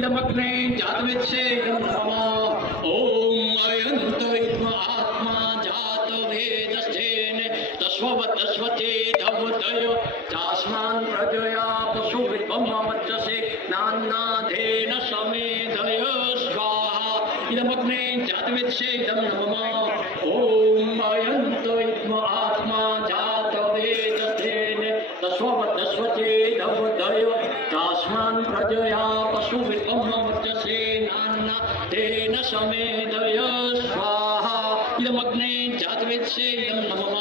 इदमग्ने जातवेत्से इदं नमः ओम अयंत इत्म आत्मा जात वेदस्थेन तस्ववतस्वते धवदय चास्मान् प्रजया पशु विद्वमवच्चसे नान्नाधेन समेधय स्वाहा इदमग्ने जातवेत्से इदं नमः ओम अयंत इत्म आत्मा जात वेदस्थेन तस्ववतस्वते धवदय चास्मान् प्रजया पशु विद्वमवच्चसे नान्नाधेन समेधय स्वाहा इदमग्ने जातवेत्से इदं नमः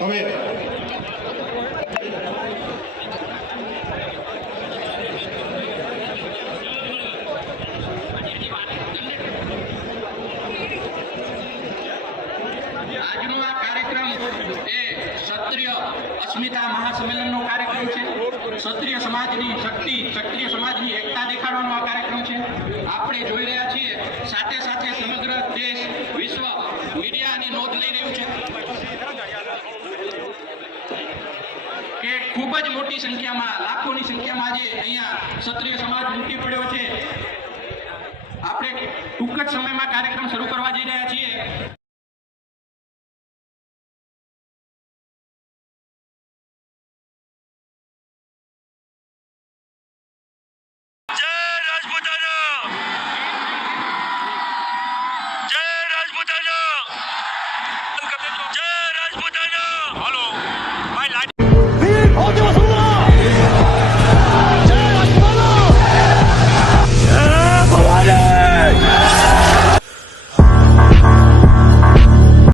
હવે આજનો આ કાર્યક્રમ એ ક્ષત્રિય અસ્મિતા મહાસંમેલનનો કાર્યક્રમ છે. ક્ષત્રિય સમાજની શક્તિ, ક્ષત્રિય સમાજની એકતા દેખાડવાનો આ કાર્યક્રમ છે. આપણે જોઈ રહ્યા છીએ સાથે સાથે સમગ્ર દેશ વિશ્વ મીડિયાની નોંધ લઈ રહ્યું છે કે ખૂબ જ મોટી સંખ્યામાં, લાખોની સંખ્યામાં આજે અહીંયા ક્ષત્રિય સમાજ ઉમટી પડ્યો છે. આપણે ટૂંક જ સમયમાં કાર્યક્રમ શરૂ કરવા જઈ રહ્યા